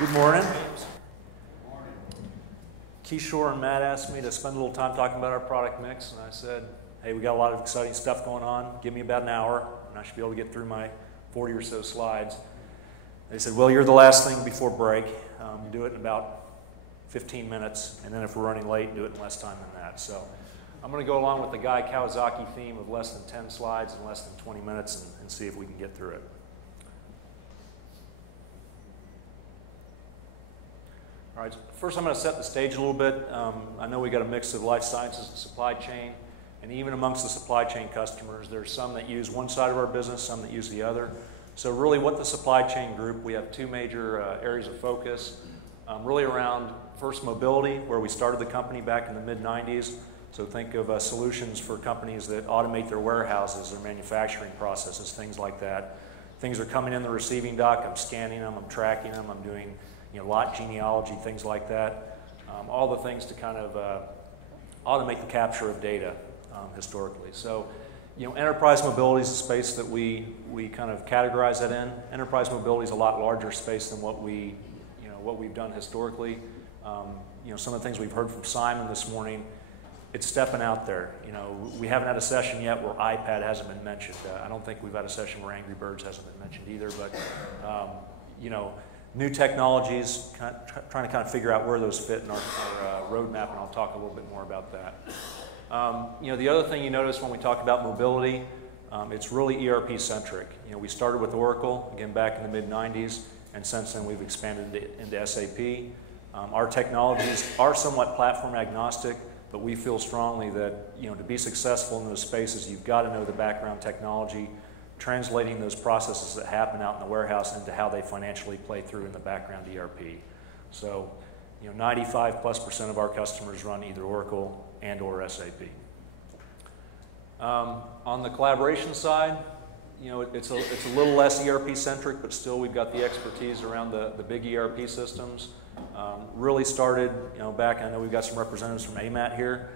Good morning. Kishore and Matt asked me to spend a little time talking about our product mix, and I said, hey, we got a lot of exciting stuff going on. Give me about an hour, and I should be able to get through my 40 or so slides. They said, well, you're the last thing before break. Do it in about 15 minutes, and then if we're running late, do it in less time than that. So I'm going to go along with the Guy Kawasaki theme of less than 10 slides in less than 20 minutes and see if we can get through it. All right, first I'm going to set the stage a little bit. I know we got a mix of life sciences and supply chain, and even amongst the supply chain customers, there's some that use one side of our business, some that use the other. So really what the supply chain group, we have two major areas of focus, really around first mobility, where we started the company back in the mid-90s. So think of solutions for companies that automate their warehouses, their manufacturing processes, things like that. Things are coming in the receiving dock, I'm scanning them, I'm tracking them, I'm doing lot genealogy, things like that. All the things to kind of automate the capture of data historically. So, enterprise mobility is a space that we kind of categorize that in. Enterprise mobility is a lot larger space than what we've done historically. Some of the things we've heard from Simon this morning, it's stepping out there. We haven't had a session yet where iPad hasn't been mentioned. I don't think we've had a session where Angry Birds hasn't been mentioned either, but new technologies, trying to kind of figure out where those fit in our roadmap, and I'll talk a little bit more about that. The other thing you notice when we talk about mobility, it's really ERP-centric. We started with Oracle, again, back in the mid-90s, and since then we've expanded into SAP. Our technologies are somewhat platform agnostic, but we feel strongly that to be successful in those spaces, you've got to know the background technology, translating those processes that happen out in the warehouse into how they financially play through in the background ERP. So, 95+% of our customers run either Oracle and or SAP. On the collaboration side, it's a little less ERP-centric, but still we've got the expertise around the big ERP systems. Really started, back, I know we've got some representatives from AMAT here.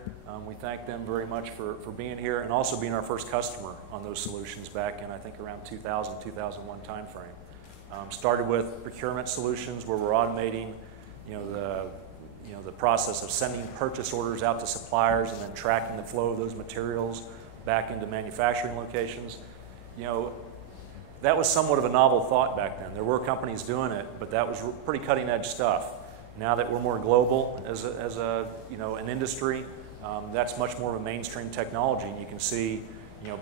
We thank them very much for being here and also being our first customer on those solutions back in, I think, around 2000, 2001 timeframe. Started with procurement solutions where we're automating, the process of sending purchase orders out to suppliers and then tracking the flow of those materials back into manufacturing locations. That was somewhat of a novel thought back then. There were companies doing it, but that was pretty cutting edge stuff. Now that we're more global as an industry, that's much more of a mainstream technology, and you can see,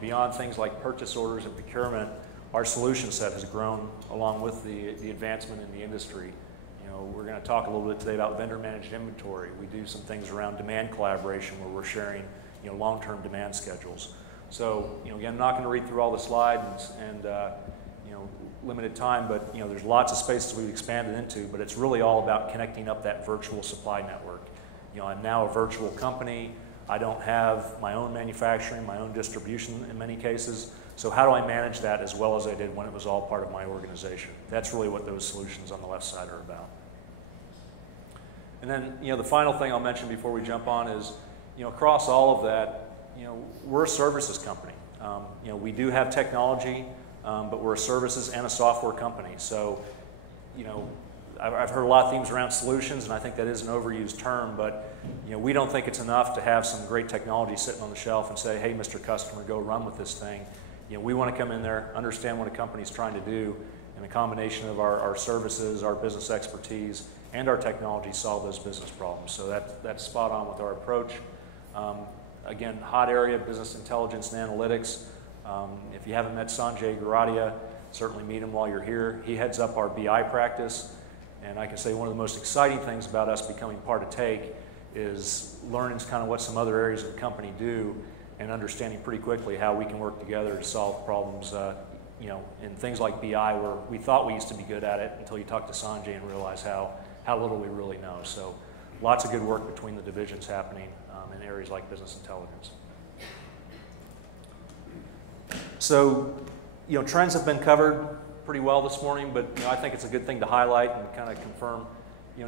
beyond things like purchase orders and procurement, our solution set has grown along with the advancement in the industry. We're going to talk a little bit today about vendor managed inventory. We do some things around demand collaboration where we're sharing, long-term demand schedules. So, again, I'm not going to read through all the slides and limited time, but there's lots of spaces we've expanded into, but it's really all about connecting up that virtual supply network. I'm now a virtual company. I don't have my own manufacturing, my own distribution in many cases. So how do I manage that as well as I did when it was all part of my organization? That's really what those solutions on the left side are about. And then, the final thing I'll mention before we jump on is, across all of that, we're a services company. We do have technology, but we're a services and a software company. So, I've heard a lot of themes around solutions, and I think that is an overused term, but we don't think it's enough to have some great technology sitting on the shelf and say, hey, Mr. Customer, go run with this thing. We want to come in there, understand what a company's trying to do, and a combination of our services, our business expertise, and our technology solve those business problems. So that's spot on with our approach. Again, hot area, business intelligence and analytics. If you haven't met Sanjay Garadia, certainly meet him while you're here. He heads up our BI practice, and I can say one of the most exciting things about us becoming part of Take is learning kind of what some other areas of the company do and understanding pretty quickly how we can work together to solve problems, in things like BI where we thought we used to be good at it until you talk to Sanjay and realize how little we really know. So lots of good work between the divisions happening in areas like business intelligence. So, trends have been covered pretty well this morning, but I think it's a good thing to highlight and kind of confirm,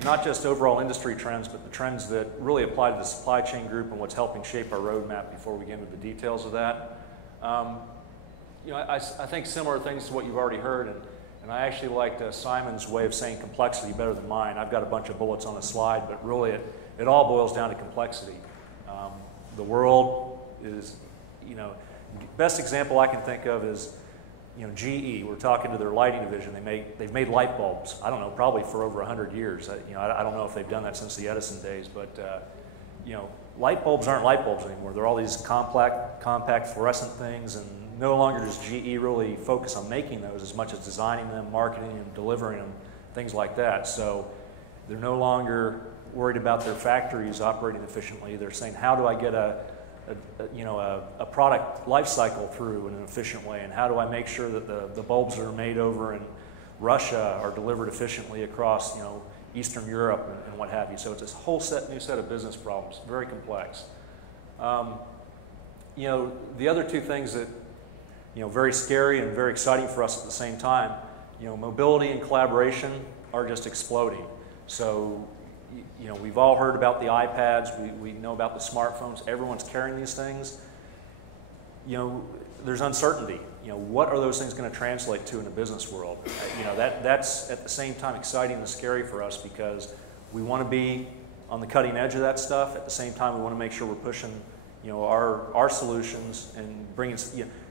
not just overall industry trends, but the trends that really apply to the supply chain group and what's helping shape our roadmap before we get into the details of that. I think similar things to what you've already heard, and And I actually liked Simon's way of saying complexity better than mine. I've got a bunch of bullets on a slide, but really it all boils down to complexity. The world is, best example I can think of is, GE. We're talking to their lighting division. They've made light bulbs. I don't know, probably for over 100 years. I don't know if they've done that since the Edison days, but light bulbs aren't light bulbs anymore. They're all these compact fluorescent things, and no longer does GE really focus on making those as much as designing them, marketing them, delivering them, things like that. So they're no longer worried about their factories operating efficiently. They're saying, how do I get a product life cycle through in an efficient way, and how do I make sure that the bulbs that are made over in Russia are delivered efficiently across Eastern Europe and what have you. So it's this whole new set of business problems, very complex. The other two things that very scary and very exciting for us at the same time, mobility and collaboration are just exploding. So we've all heard about the iPads, we know about the smartphones, everyone's carrying these things. There's uncertainty. What are those things going to translate to in the business world? That's at the same time exciting and scary for us, because we want to be on the cutting edge of that stuff. At the same time, we want to make sure we're pushing, our solutions and bringing.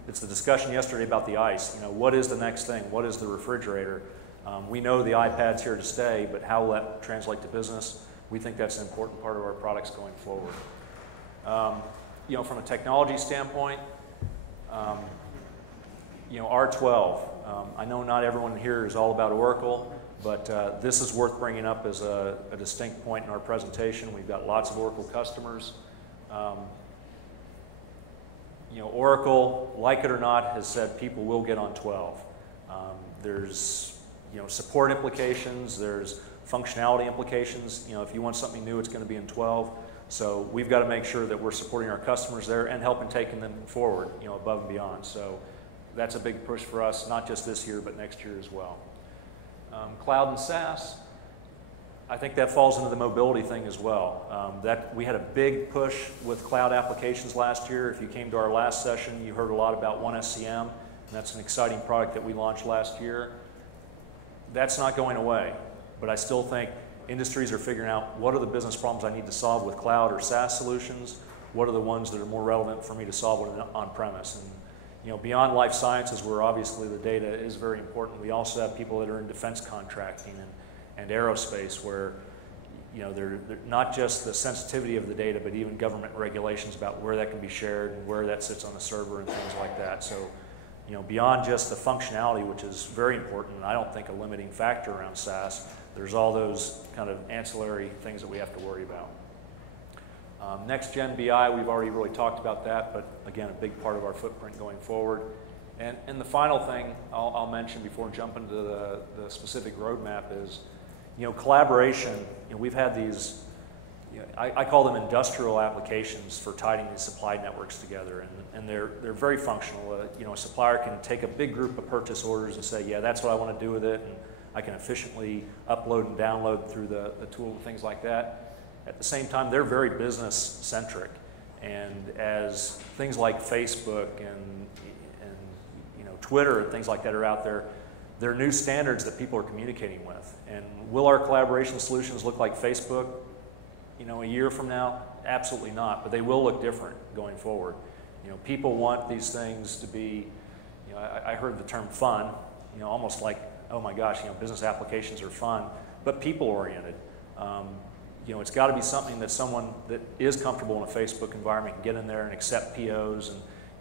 It's the discussion yesterday about the ice. What is the next thing? What is the refrigerator? We know the iPad's here to stay, but how will that translate to business? We think that's an important part of our products going forward. From a technology standpoint, R12. I know not everyone here is all about Oracle, but this is worth bringing up as a distinct point in our presentation. We've got lots of Oracle customers. Oracle, like it or not, has said people will get on 12. There's support implications, there's functionality implications. If you want something new, it's going to be in 12. So we've got to make sure that we're supporting our customers there and helping taking them forward, above and beyond. So that's a big push for us, not just this year, but next year as well. Cloud and SaaS, I think that falls into the mobility thing as well. We had a big push with cloud applications last year. If you came to our last session, you heard a lot about OneSCM, and that's an exciting product that we launched last year. That's not going away, but I still think industries are figuring out what are the business problems I need to solve with cloud or SaaS solutions, what are the ones that are more relevant for me to solve on-premise. And beyond life sciences, where obviously the data is very important, we also have people that are in defense contracting and aerospace, where they're not just the sensitivity of the data, but even government regulations about where that can be shared and where that sits on the server and things like that. So beyond just the functionality, which is very important, and I don't think a limiting factor around SaaS, there's all those kind of ancillary things that we have to worry about. Next Gen BI, we've already really talked about that, but again, a big part of our footprint going forward. And the final thing I'll mention before jumping to the specific roadmap is, collaboration. You know, we've had these, I call them industrial applications for tying these supply networks together, and they're very functional. A supplier can take a big group of purchase orders and say, yeah, that's what I want to do with it, and I can efficiently upload and download through the tool and things like that. At the same time, they're very business-centric, and as things like Facebook and Twitter and things like that are out there, they're new standards that people are communicating with. And will our collaboration solutions look like Facebook, a year from now? Absolutely not, but they will look different going forward. People want these things to be, I heard the term fun, almost like, oh my gosh, business applications are fun, but people-oriented. It's got to be something that someone that is comfortable in a Facebook environment can get in there and accept POs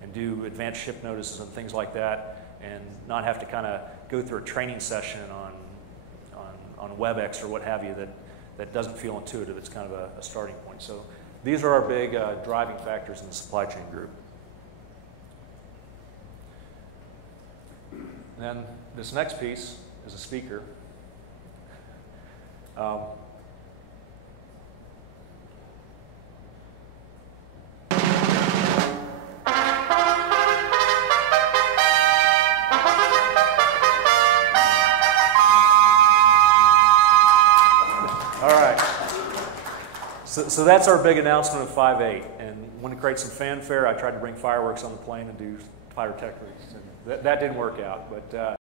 and do advanced ship notices and things like that, and not have to kind of go through a training session on WebEx or what have you that doesn't feel intuitive. It's kind of a starting point. So these are our big driving factors in the supply chain group. And then this next piece is a speaker. So that's our big announcement of 5.8, and want to create some fanfare. I tried to bring fireworks on the plane and do pyrotechnics, and that didn't work out, but